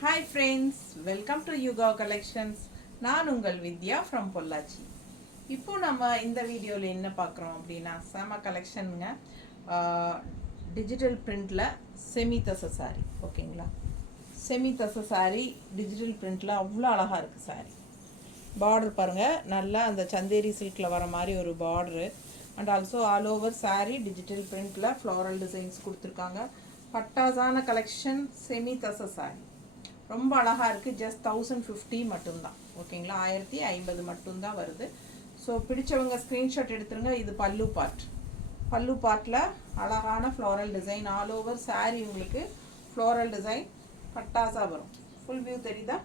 Hi friends, welcome to Yuga Collections. நான் உங்கள் வித்யா from Pollachi. இப்போ நம்ம இந்த வீடியோவில் என்ன பார்க்குறோம் அப்படின்னா செம கலெக்ஷனுங்க. டிஜிட்டல் பிரிண்டில் செமி தச சாரி ஓகேங்களா. செமி தச சாரி டிஜிட்டல் பிரிண்டில் அவ்வளோ அழகாக இருக்குது சாரி. பார்டர் பாருங்கள், நல்லா அந்த சந்தேரி சில்கில் வர மாதிரி ஒரு border. And also all over sari digital பிரிண்டில் ஃப்ளாரல் டிசைன்ஸ் கொடுத்துருக்காங்க. பட்டாசான கலெக்ஷன் செமி தச சாரி ரொம்ப அழகாக இருக்குது. ஜஸ்ட் 1050 மட்டும்தான் ஓகேங்களா. 1050 மட்டும்தான் வருது. ஸோ பிடிச்சவங்க ஸ்க்ரீன்ஷாட் எடுத்துருங்க. இது பல்லு பார்ட். பல்லு பார்ட்டில் அழகான floral design all over sari. உங்களுக்கு ஃப்ளாரல் டிசைன் பட்டாசாக வரும். ஃபுல் வியூ தெரியுதா?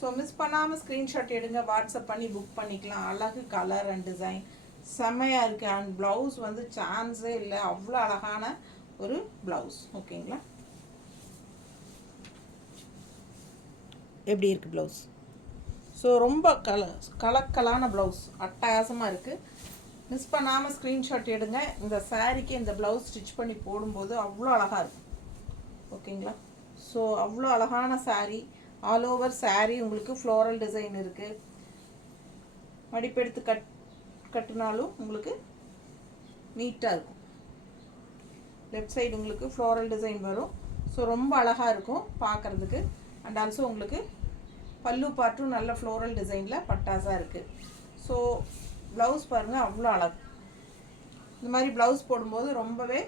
ஸோ மிஸ் பண்ணாமல் ஸ்க்ரீன்ஷாட் எடுங்க. வாட்ஸ்அப் பண்ணி புக் பண்ணிக்கலாம். அழகு கலர் அண்ட் டிசைன் செம்மையாக இருக்குது. அண்ட் ப்ளவுஸ் வந்து சான்ஸே இல்லை, அவ்வளோ அழகான ஒரு ப்ளவுஸ் ஓகேங்களா. எப்படி இருக்குது ப்ளவுஸ்? ஸோ ரொம்ப கலக்கலான ப்ளவுஸ், அட்டகாசமாக இருக்குது. மிஸ் பண்ணாமல் ஸ்க்ரீன்ஷாட் எடுங்க. இந்த சாரீக்கு இந்த ப்ளவுஸ் ஸ்டிச் பண்ணி போடும்போது அவ்வளோ அழகாக இருக்கும் ஓகேங்களா. ஸோ அவ்வளோ அழகான சாரீ. ஆல் ஓவர் சாரீ உங்களுக்கு ஃப்ளோரல் டிசைன் இருக்குது. மடிப்பெடுத்து கட்டினாலும் உங்களுக்கு நீட்டாக இருக்கும். லெஃப்ட் சைடு உங்களுக்கு ஃப்ளோரல் டிசைன் வரும். ஸோ ரொம்ப அழகாக இருக்கும் பார்க்குறதுக்கு. அண்ட் ஆல்சோ உங்களுக்கு பல்லு பார்ட்டும் நல்ல ஃப்ளோரல் டிசைனில் பட்டாசாக இருக்குது. ஸோ ப்ளவுஸ் பாருங்கள், அவ்வளோ அழகு. இந்த மாதிரி ப்ளவுஸ் போடும்போது ரொம்பவே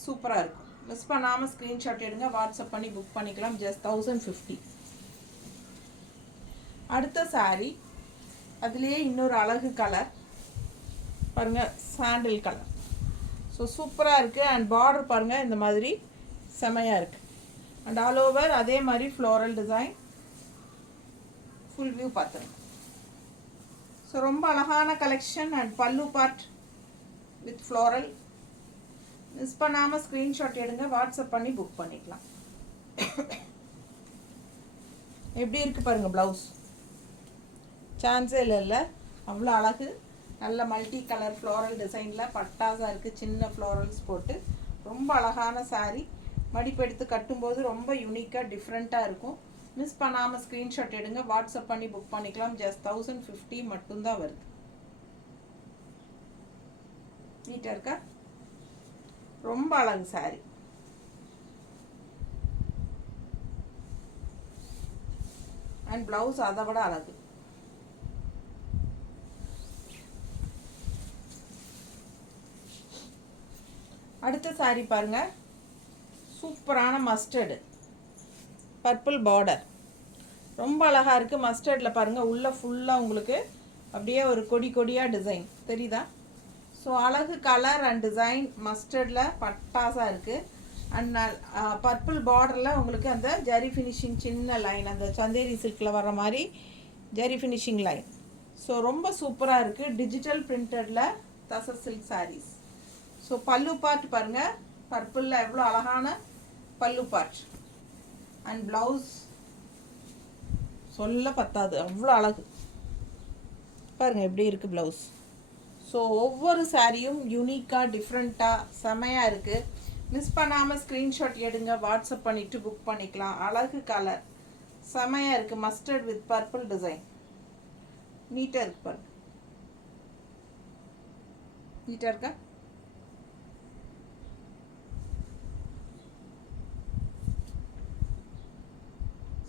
சூப்பராக இருக்கும். மிஸ் பண்ணாமல் ஸ்க்ரீன்ஷாட் எடுங்க. வாட்ஸ்அப் பண்ணி புக் பண்ணிக்கலாம். ஜஸ்ட் 1050. அடுத்த சாரீ அதுலேயே இன்னொரு அழகு கலர் பாருங்கள், சாண்டில் கலர். ஸோ சூப்பராக இருக்குது. அண்ட் பார்டர் பாருங்கள், இந்த மாதிரி செமையாக இருக்குது. அண்ட் ஆல் ஓவர் அதே மாதிரி ஃப்ளோரல் டிசைன். ஃபுல் வியூ பார்த்துருங்க. ஸோ ரொம்ப அழகான கலெக்ஷன். அண்ட் பல்லு பார்ட் வித் ஃப்ளோரல். மிஸ் பண்ணாமல் ஸ்க்ரீன்ஷாட் எடுங்க. வாட்ஸ்அப் பண்ணி புக் பண்ணிக்கலாம். எப்படி இருக்குது பாருங்கள் ப்ளவுஸ். சான்ஸே இல்லை, அவ்வளோ அழகு. நல்ல மல்டி கலர் ஃப்ளோரல் டிசைனில் பட்டாசாக இருக்குது. சின்ன ஃப்ளோரல்ஸ் போட்டு ரொம்ப அழகான சாரீ. மடிப்பெடுத்து கட்டும்போது ரொம்ப யூனிக்காக டிஃப்ரெண்ட்டாக இருக்கும். மிஸ் பண்ணாமல் ஸ்க்ரீன்ஷாட் எடுங்க. வாட்ஸ்அப் பண்ணி புக் பண்ணிக்கலாம். ஜஸ்ட் 1050 மட்டும்தான் வருது. நீட்டாக இருக்கா? ரொம்ப அழகு சாரீ. அண்ட் ப்ளவுஸ் அதை விட அழகு. அடுத்த சாரீ பாருங்க, சூப்பரான மஸ்டர்டு பர்பிள் பார்டர். ரொம்ப அழகாக இருக்குது. மஸ்டர்டில் பாருங்கள், உள்ளே ஃபுல்லாக உங்களுக்கு அப்படியே ஒரு கொடி கொடியாக டிசைன் தெரியுதா? ஸோ அழகு கலர் அண்ட் டிசைன். மஸ்டர்டில் பட்டாசாக இருக்குது. அண்ட் பர்பிள் பார்டரில் உங்களுக்கு அந்த ஜரி ஃபினிஷிங் சின்ன லைன், அந்த சந்தேரி சில்கில் வர மாதிரி ஜரி ஃபினிஷிங் லைன். ஸோ ரொம்ப சூப்பராக இருக்குது. டிஜிட்டல் பிரிண்டடில் தச சில்க் சாரீஸ். ஸோ பல்லு பார்ட் பாருங்கள், பர்பிளில் எவ்வளோ அழகான பல்லு பார்ட். அண்ட் ப்ளவுஸ் சொல்ல பத்தாது, அவ்வளோ அழகு பாருங்கள் எப்படி இருக்குது ப்ளவுஸ். ஸோ ஒவ்வொரு சாரியும் யூனிக்காக டிஃப்ரெண்ட்டாக செமையாக இருக்குது. மிஸ் பண்ணாமல் ஸ்க்ரீன்ஷாட் எடுங்க. வாட்ஸ்அப் பண்ணிவிட்டு புக் பண்ணிக்கலாம். அழகு கலர் செமையாக இருக்குது. Mustard with purple design. நீட்டாக இருக்குது பாருங்க. நீட்டாக இருக்கா?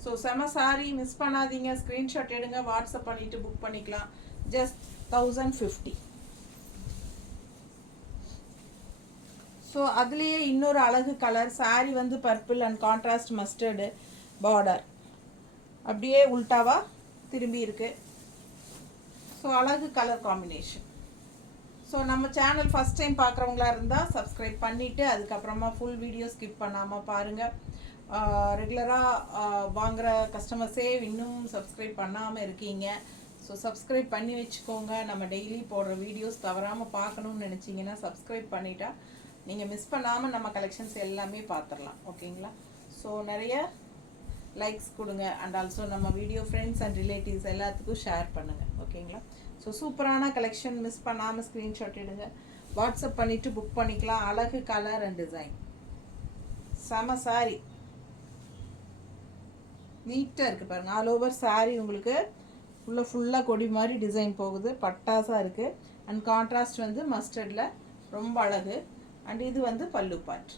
ஸோ செம சாரி. மிஸ் பண்ணாதீங்க. ஸ்க்ரீன்ஷாட் எடுங்க. வாட்ஸ்அப் பண்ணிவிட்டு புக் பண்ணிக்கலாம். ஜஸ்ட் 1050. ஸோ அதுலேயே இன்னொரு அழகு கலர் சாரி வந்து purple and contrast mustard border அப்படியே உல்டாவாக திரும்பி இருக்குது. ஸோ அழகு கலர் காம்பினேஷன். ஸோ நம்ம சேனல் ஃபஸ்ட் டைம் பார்க்குறவங்களா இருந்தால் சப்ஸ்கிரைப் பண்ணிவிட்டு அதுக்கப்புறமா ஃபுல் வீடியோ ஸ்கிப் பண்ணாமல் பாருங்கள். ரெகுலராக வாங்குகிற கஸ்டமர்ஸே இன்னும் சப்ஸ்கிரைப் பண்ணாமல் இருக்கீங்க. ஸோ சப்ஸ்கிரைப் பண்ணி வச்சுக்கோங்க. நம்ம டெய்லி போடுற வீடியோஸ் தவறாமல் பார்க்கணுன்னு நினச்சிங்கன்னா சப்ஸ்கிரைப் பண்ணிட்டா நீங்கள் மிஸ் பண்ணாமல் நம்ம கலெக்ஷன்ஸ் எல்லாமே பார்த்துடலாம் ஓகேங்களா. ஸோ நிறைய லைக்ஸ் கொடுங்க. அண்ட் ஆல்சோ நம்ம வீடியோ ஃப்ரெண்ட்ஸ் அண்ட் ரிலேட்டிவ்ஸ் எல்லாத்துக்கும் ஷேர் பண்ணுங்கள் ஓகேங்களா. ஸோ சூப்பரான கலெக்ஷன். மிஸ் பண்ணாமல் ஸ்க்ரீன்ஷாட் எடுங்க. வாட்ஸ்அப் பண்ணிவிட்டு புக் பண்ணிக்கலாம். அழகு கலர் அண்ட் டிசைன் செம சாரி. நீட்டாக இருக்குது பாருங்கள். ஆல் ஓவர் சாரீ உங்களுக்கு ஃபுல்லாக கொடி மாதிரி டிசைன் போகுது. பட்டாசாக இருக்குது. அண்ட் கான்ட்ராஸ்ட் வந்து மஸ்டர்டில் ரொம்ப அழகு. அண்ட் இது வந்து பல்லு பார்ட்.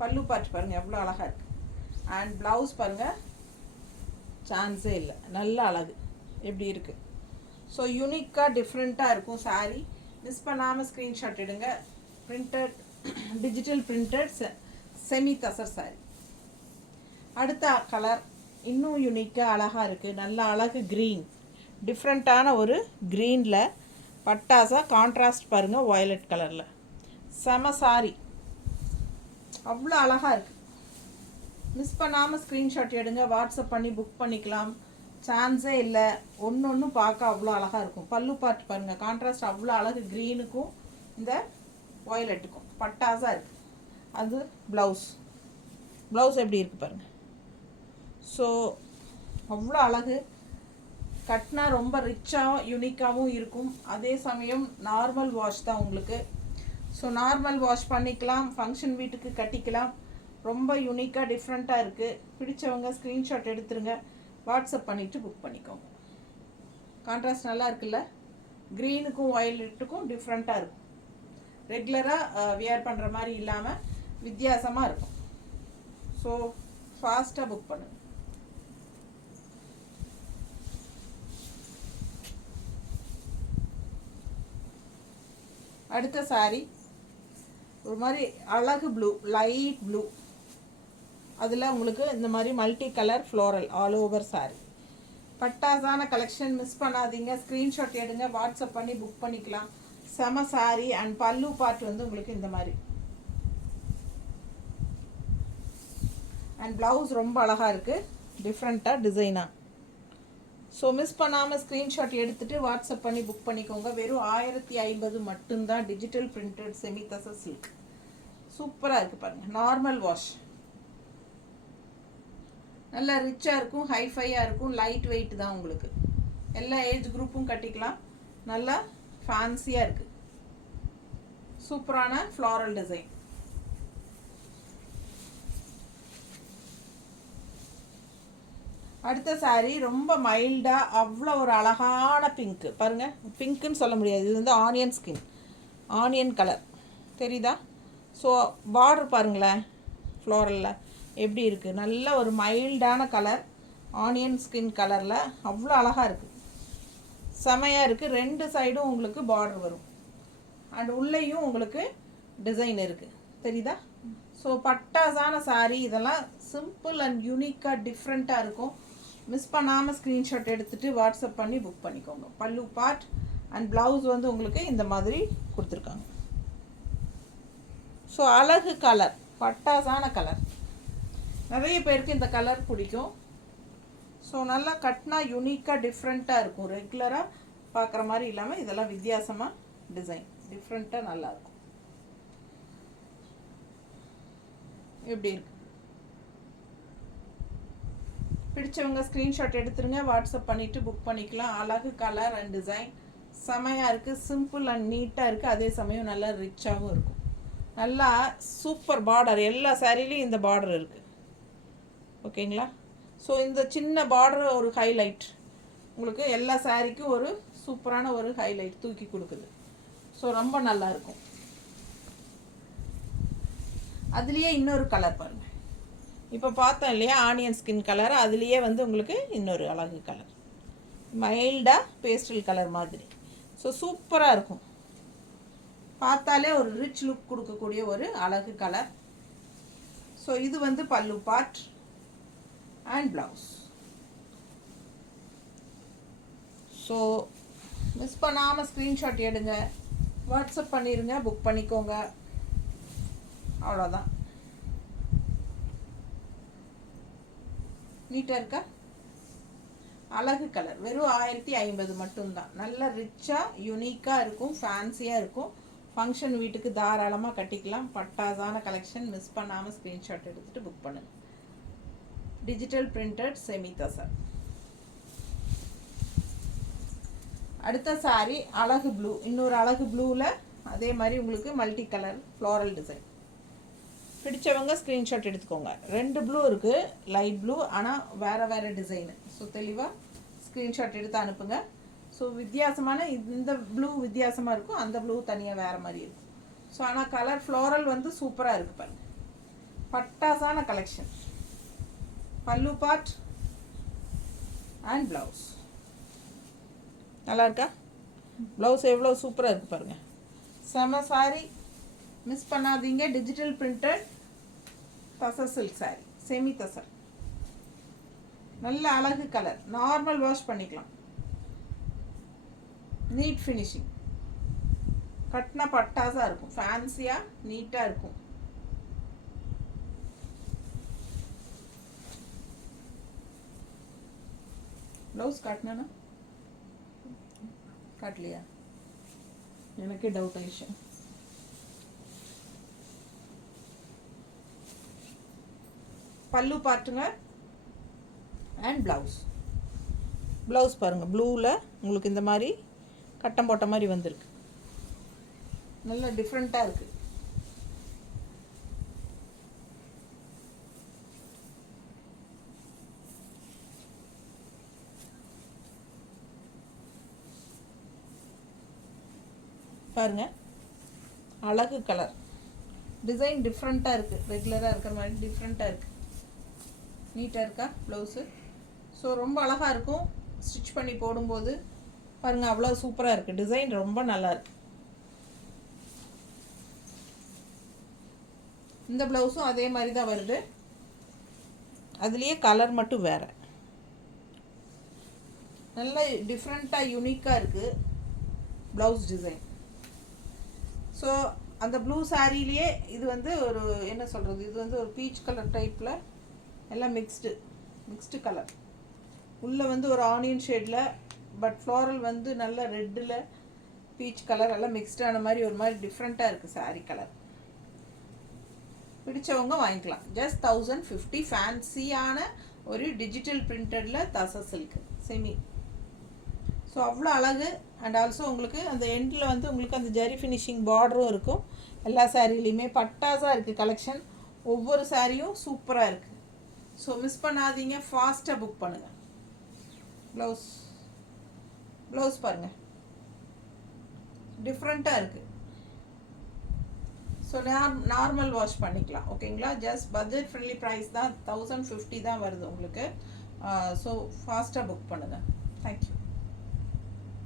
பல்லு பார்ட் பாருங்கள் எவ்வளோ அழகாக இருக்குது. அண்ட் ப்ளவுஸ் பாருங்கள், சான்ஸே இல்லை, நல்ல அழகு எப்படி இருக்குது. ஸோ யூனிக்காக டிஃப்ரெண்ட்டாக இருக்கும் சாரீ. மிஸ் பண்ணாமல் ஸ்க்ரீன்ஷாட் எடுங்க. Printed, digital printed semi tussar sari. அடுத்த கலர் இன்னும் யூனிக்காக அழகாக இருக்குது. நல்ல அழகு க்ரீன், டிஃப்ரெண்ட்டான ஒரு க்ரீனில் பட்டாசா கான்ட்ராஸ்ட் பாருங்கள் வயலட் கலரில். செம சாரி, அவ்வளோ அழகாக இருக்குது. மிஸ் பண்ணாமல் ஸ்க்ரீன்ஷாட் எடுங்க. வாட்ஸ்அப் பண்ணி புக் பண்ணிக்கலாம், சான்ஸே இல்லை. ஒன்று பார்க்க அவ்வளோ அழகாக இருக்கும். பல்லு பார்ட் பாருங்கள், கான்ட்ராஸ்ட் அவ்வளோ அழகு க்ரீனுக்கும் இந்த வயலட்டுக்கும் பட்டாசாக இருக்குது. அது ப்ளவுஸ் எப்படி இருக்குது பாருங்கள். ஸோ அவ்வளோ அழகு. கட்டினா ரொம்ப ரிச்சாகவும் யூனிக்காகவும் இருக்கும். அதே சமயம் நார்மல் வாஷ் தான் உங்களுக்கு. ஸோ நார்மல் வாஷ் பண்ணிக்கலாம், ஃபங்க்ஷன் வீட்டுக்கு கட்டிக்கலாம். ரொம்ப யூனிக்காக டிஃப்ரெண்ட்டாக இருக்குது. பிடிச்சவங்க ஸ்க்ரீன்ஷாட் எடுத்துருங்க, வாட்ஸ்அப் பண்ணிவிட்டு புக் பண்ணிக்கோங்க. கான்ட்ராஸ்ட் நல்லா இருக்குல்ல, க்ரீனுக்கும் வயலட்டுக்கும் டிஃப்ரெண்ட்டாக இருக்கும். ரெகுலராக வியர் பண்ணுற மாதிரி இல்லாமல் வித்தியாசமாக இருக்கும். ஸோ ஃபாஸ்ட்டாக புக் பண்ணுங்கள். அடுத்த சாரீ ஒரு மாதிரி அழகு ப்ளூ, லைட் ப்ளூ. அதில் உங்களுக்கு இந்த மாதிரி multi colour floral all over sari. பட்டாசான கலெக்ஷன், மிஸ் பண்ணாதீங்க. ஸ்க்ரீன்ஷாட் எடுங்க, வாட்ஸ்அப் பண்ணி புக் பண்ணிக்கலாம். செம சாரீ. அண்ட் பல்லு பார்ட் வந்து உங்களுக்கு இந்த மாதிரி. அண்ட் ப்ளவுஸ் ரொம்ப அழகாக இருக்குது, டிஃப்ரெண்ட்டாக டிசைனாக. ஸோ மிஸ் பண்ணாமல் ஸ்க்ரீன்ஷாட் எடுத்துகிட்டு வாட்ஸ்அப் பண்ணி புக் பண்ணிக்கோங்க. வெறும் 1050 மட்டும்தான். Digital printed semi tussar silk. சூப்பராக இருக்குது பாருங்கள். நார்மல் வாஷ், நல்லா ரிச்சாக இருக்கும், ஹைஃபையாக இருக்கும், லைட் வெயிட் தான் உங்களுக்கு. எல்லா ஏஜ் குரூப்பும் கட்டிக்கலாம். நல்லா ஃபேன்சியாக இருக்குது. சூப்பரான ஃப்ளாரல் டிசைன். அடுத்த சாரீ ரொம்ப மைல்டாக அவ்வளோ ஒரு அழகான பிங்க்கு பாருங்கள். பிங்க்குன்னு சொல்ல முடியாது, இது வந்து ஆனியன் ஸ்கின், ஆனியன் கலர் தெரியுதா. ஸோ பார்டர் பாருங்களேன் ஃப்ளோரலில் எப்படி இருக்குது. நல்ல ஒரு மைல்டான கலர், ஆனியன் ஸ்கின் கலரில் அவ்வளோ அழகாக இருக்குது, செமையாக இருக்குது. ரெண்டு சைடும் உங்களுக்கு பார்டர் வரும். அண்ட் உள்ளேயும் உங்களுக்கு டிசைன் இருக்குது தெரியுதா. ஸோ பட்டாசான சாரீ. இதெல்லாம் சிம்பிள் அண்ட் யூனிக்காக டிஃப்ரெண்ட்டாக இருக்கும். மிஸ் பண்ணாமல் ஸ்க்ரீன்ஷாட் எடுத்துகிட்டு வாட்ஸ்அப் பண்ணி புக் பண்ணிக்கோங்க. பல்லு பார்ட் அண்ட் ப்ளவுஸ் வந்து உங்களுக்கு இந்த மாதிரி கொடுத்துருக்காங்க. ஸோ அழகு கலர், பட்டாசான கலர். நிறைய பேருக்கு இந்த கலர் பிடிக்கும். ஸோ நல்லா கட்டினா யூனிக்காக டிஃப்ரெண்ட்டாக இருக்கும். ரெகுலராக பார்க்குற மாதிரி இல்லாமல் இதெல்லாம் வித்தியாசமாக டிசைன் டிஃப்ரெண்ட்டாக நல்லாயிருக்கும். எப்படி இருக்கு? பிடிச்சவங்க ஸ்க்ரீன்ஷாட் எடுத்துருங்க, வாட்ஸ்அப் பண்ணிவிட்டு புக் பண்ணிக்கலாம். அழகு கலர் அண்ட் டிசைன் செமையாக இருக்குது. சிம்பிள் அண்ட் நீட்டாக இருக்குது. அதே சமயம் நல்லா ரிச்சாகவும் இருக்கும். நல்லா சூப்பர் பார்டர். எல்லா சாரீலையும் இந்த பார்டர் இருக்குது. ஓகேங்களா. ஸோ இந்த சின்ன பார்டர் ஒரு ஹைலைட் உங்களுக்கு எல்லா சாரீக்கும் ஒரு சூப்பரான ஒரு ஹைலைட் தூக்கி கொடுக்குது. ஸோ ரொம்ப நல்லாயிருக்கும். அதுலேயே இன்னொரு கலர் பாருங்கள். இப்போ பார்த்தோம் இல்லையா ஆனியன் ஸ்கின் கலர், அதுலேயே வந்து உங்களுக்கு இன்னொரு அழகு கலர், மைல்டாக பேஸ்டல் கலர் மாதிரி. ஸோ சூப்பராக இருக்கும். பார்த்தாலே ஒரு ரிச் லுக் கொடுக்கக்கூடிய ஒரு அழகு கலர். ஸோ இது வந்து பல்லு part and blouse. So miss பண்ணாமல் ஸ்க்ரீன்ஷாட் எடுங்க, வாட்ஸ்அப் பண்ணிடுங்க, புக் பண்ணிக்கோங்க. அவ்வளோதான். நீட்டாக இருக்கா? அழகு கலர். வெறும் 1050 மட்டும்தான். நல்ல ரிச்சாக யூனிக்காக இருக்கும், ஃபேன்சியாக இருக்கும். ஃபங்க்ஷன் வீட்டுக்கு தாராளமாக கட்டிக்கலாம். பட்டாசான கலெக்ஷன். மிஸ் பண்ணாமல் ஸ்க்ரீன்ஷாட் எடுத்துகிட்டு புக் பண்ணுங்கள். Digital printed semi tussar. அடுத்த சாரீ அழகு ப்ளூ. இன்னொரு அழகு ப்ளூவில் அதே மாதிரி உங்களுக்கு மல்டி கலர் ஃப்ளோரல் டிசைன். பிடிச்சவங்க ஸ்க்ரீன்ஷாட் எடுத்துக்கோங்க. 2 ப்ளூ இருக்குது, லைட் ப்ளூ, ஆனால் வேறு டிசைனு. ஸோ தெளிவாக ஸ்க்ரீன்ஷாட் எடுத்து அனுப்புங்க. ஸோ வித்தியாசமான இந்த ப்ளூ வித்தியாசமாக இருக்கும், அந்த ப்ளூ தனியாக வேறு மாதிரி இருக்கும். ஸோ ஆனால் கலர் ஃப்ளோரல் வந்து சூப்பராக இருக்குது பாருங்கள். பட்டாசான கலெக்ஷன். பல்லு பார்ட் அண்ட் ப்ளவுஸ் நல்லா இருக்கா? ப்ளவுஸ் எவ்வளோ சூப்பராக இருக்குது பாருங்கள். செம சாரி, மிஸ் பண்ணாதீங்க. Digital printed tussar silk sorry, semi tussar, நல்ல அழகு கலர். நார்மல் வாஷ் பண்ணிக்கலாம். நீட் ஃபினிஷிங், கட்டினா பட்டாசாக இருக்கும், ஃபேன்சியாக நீட்டாக இருக்கும். ப்ளவுஸ் காட்டினா காட்டலையா? எனக்கே டவுட் ஆயிடுச்சு. பல்லு பார்ட்டுங்க அண்ட் ப்ளவுஸ் பாருங்கள். ப்ளூவில் உங்களுக்கு இந்த மாதிரி கட்டம் போட்ட மாதிரி வந்திருக்கு, நல்ல டிஃப்ரெண்ட்டாக இருக்குது. பாருங்கள், அழகு கலர், டிசைன் டிஃப்ரெண்ட்டாக இருக்குது, ரெகுலராக இருக்கிற மாதிரி டிஃப்ரெண்ட்டாக இருக்குது. நீட்டாக இருக்கா ப்ளவுஸு? ஸோ ரொம்ப அழகாக இருக்கும் ஸ்டிச் பண்ணி போடும்போது. பாருங்கள், அவ்வளோ சூப்பராக இருக்குது. டிசைன் ரொம்ப நல்லா இருக்குது. இந்த ப்ளவுஸும் அதே மாதிரி தான் வருது, அதுலேயே கலர் மட்டும் வேறு. நல்ல டிஃப்ரெண்ட்டாக யூனிக்காக இருக்குது ப்ளவுஸ் டிசைன். ஸோ அந்த ப்ளூ சாரீலேயே இது வந்து ஒரு என்ன சொல்கிறது, இது வந்து ஒரு பீச் கலர் டைப்பில் எல்லாம் மிக்ஸ்டு கலர். உள்ளே வந்து ஒரு ஆனியன் ஷேடில், பட் ஃப்ளோரல் வந்து நல்ல ரெட்டில் பீச் கலர் எல்லாம் மிக்ஸ்டான மாதிரி ஒரு மாதிரி டிஃப்ரெண்ட்டாக இருக்குது சாரீ கலர். பிடிச்சவங்க வாங்கிக்கலாம். ஜஸ்ட் 1050. ஃபேன்சியான ஒரு digital பிரிண்டடில் tussar silk semi. So அவ்வளோ அழகு. அண்ட் ஆல்சோ உங்களுக்கு அந்த எண்டில் வந்து உங்களுக்கு அந்த ஜரி ஃபினிஷிங் பார்டரும் இருக்கும். எல்லா சாரீலையுமே பட்டாசாக இருக்குது கலெக்ஷன். ஒவ்வொரு சாரியும் சூப்பராக இருக்குது. ஸோ மிஸ் பண்ணாதீங்க, ஃபாஸ்ட்டாக புக் பண்ணுங்கள். ப்ளவுஸ் பாருங்கள், டிஃப்ரெண்ட்டாக இருக்குது. ஸோ நார்மல் வாஷ் பண்ணிக்கலாம். ஓகேங்களா? ஜஸ்ட் பட்ஜெட் ஃப்ரெண்ட்லி ப்ரைஸ் தான், 1050 தான் வருது உங்களுக்கு. ஸோ ஃபாஸ்ட்டாக புக் பண்ணுங்கள். தேங்க்யூ.